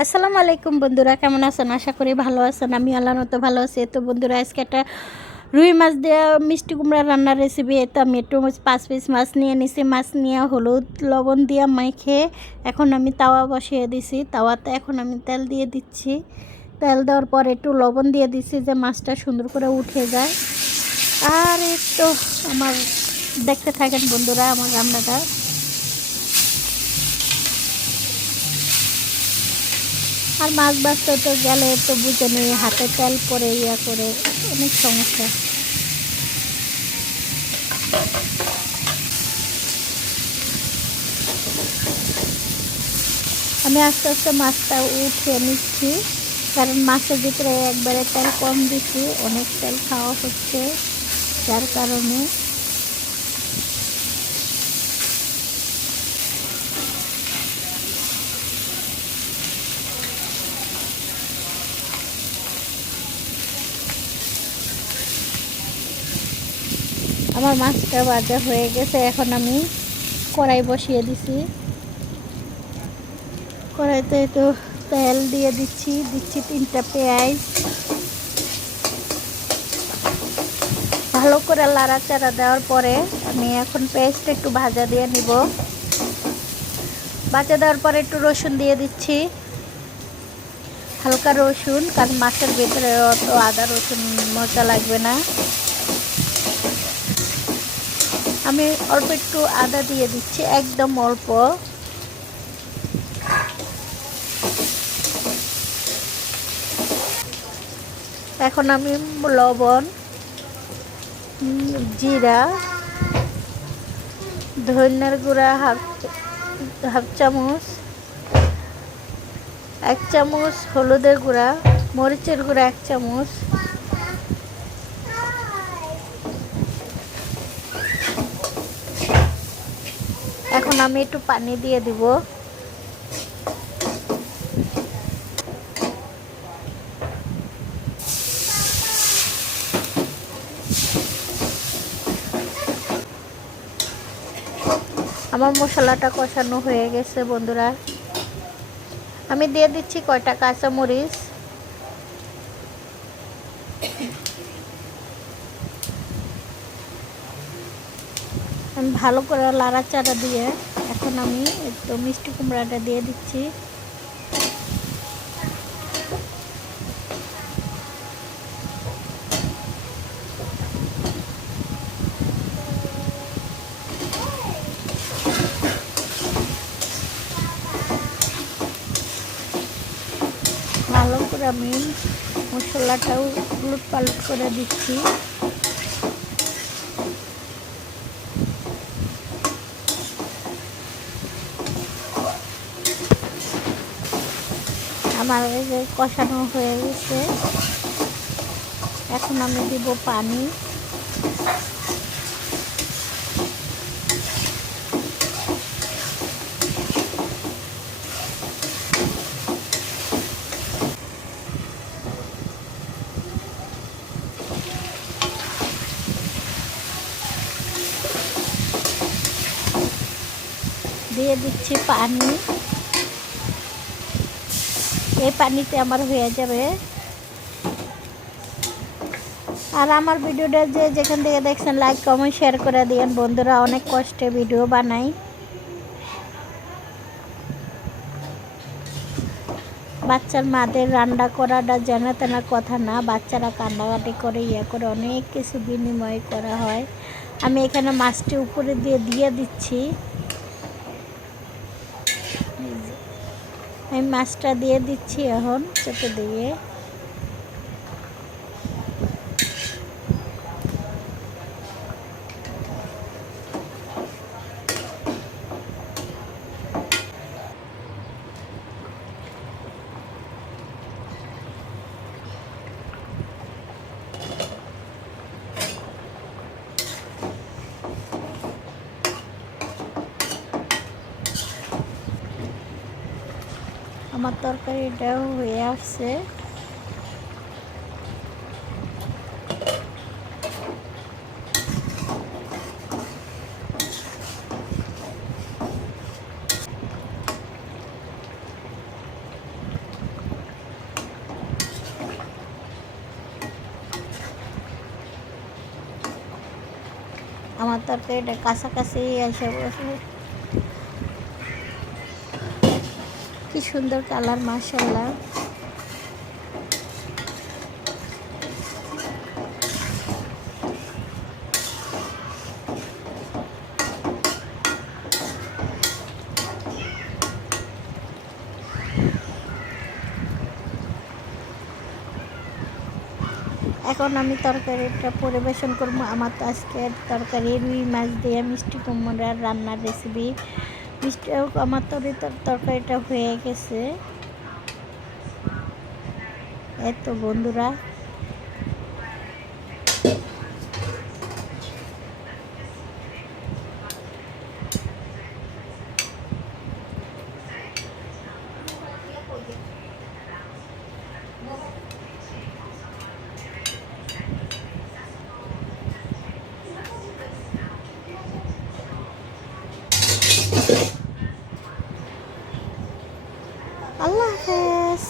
আসসালামু আলাইকুম বন্ধুরা, কেমন আছেন? আশা করি ভালো আছেন। আমি আল্লাহর মতো ভালো আছি। তো বন্ধুরা, আজকে একটা রুই মাছ দেওয়া মিষ্টি কুমড়া রান্নার রেসিপি। তো আমি একটু 5 পিস মাছ নিয়ে নিছি। মাছ নিয়ে হলুদ লবণ দিয়ে মাখে এখন আমি তাওয়া বসিয়ে দিছি। তাওয়াতে এখন আমি তেল দিয়ে দিচ্ছি। তেল দেওয়ার পর একটু লবণ দিয়ে দিচ্ছি যে মাছটা সুন্দর করে উঠে যায়। আর একটু আমার দেখতে থাকেন বন্ধুরা আমার রান্নাটা। আর মাছ ভাজতে তো গেলে তো বুঝে নেই, হাতে তেল পরে করে অনেক সমস্যা। আমি আস্তে আস্তে মাছটা উঠিয়ে নিচ্ছি, কারণ মাছের ভিতরে একবারে তেল কম দিচ্ছি, অনেক তেল খাওয়া হচ্ছে যার কারণে। আমার মাছটা ভাজা হয়ে গেছে, এখন আমি কড়াই বসিয়ে দিছি। কড়াইতে একটু তেল দিয়ে দিচ্ছি 3টা পেঁয়াজ। ভালো করে লাড়াচাড়া দেওয়ার পরে আমি এখন পেঁয়াজটা একটু ভাজা দিয়ে নিব। ভাজা দেওয়ার পরে একটু রসুন দিয়ে দিচ্ছি, হালকা রসুন, কারণ মাছের ভেতরে অত আদা রসুন মজা লাগবে না। আমি অল্প একটু আদা দিয়ে দিচ্ছি, একদম অল্প। এখন আমি লবণ, জিরা, ধনিয়ার গুঁড়া হাফ চামচ, 1 চামচ হলুদের গুঁড়া, মরিচের গুঁড়া 1 চামচ, এখন আমি একটু পানি দিয়ে দিব। আমার মশলাটা কষানো হয়ে গেছে বন্ধুরা। আমি দিয়ে দিচ্ছি কয়টা কাঁচামরিচ। আমি ভালো করে লাড়াচাড়া দিয়ে এখন আমি একটু মিষ্টি কুমড়াটা দিয়ে দিচ্ছি। ভালো করে আমি মশলাটাও উলট পালট করে দিচ্ছি। আমার এই যে কষানো হয়ে গেছে, এখন আমি দিব পানি। দিয়ে দিচ্ছি পানি, এই পানিতে আমার হয়ে যাবে। আর আমার ভিডিওটা যেখান থেকে দেখছেন লাইক কমেন্ট শেয়ার করে দিয়েন বন্ধুরা, অনেক কষ্টে ভিডিও বানাই। বাচ্চার মাদের রান্না করাটা জানা তেনা কথা না, বাচ্চারা কান্নাকাটি করে করে অনেক কিছু বিনিময় করা হয়। আমি এখানে মাছটি উপরে দিয়ে দিচ্ছি। আমি মাছটা দিয়ে দিচ্ছি এখন চেপে দিয়ে। আমার তরকারিটাও হয়ে আসছে। আমার তরকারিটা কাছাকাছি এসে বসে। কি সুন্দর কালার, মাশাআল্লাহ। এখন আমি তরকারিটা পরিবেশন করব। আমার তো আজকের তরকারি রুই মাছ দিয়ে মিষ্টি কুমড়ার রান্নার রেসিপি। মিষ্টি আমার তরকারিটা হয়ে গেছে। এত বন্ধুরা, আল্লাহ হাফেজ।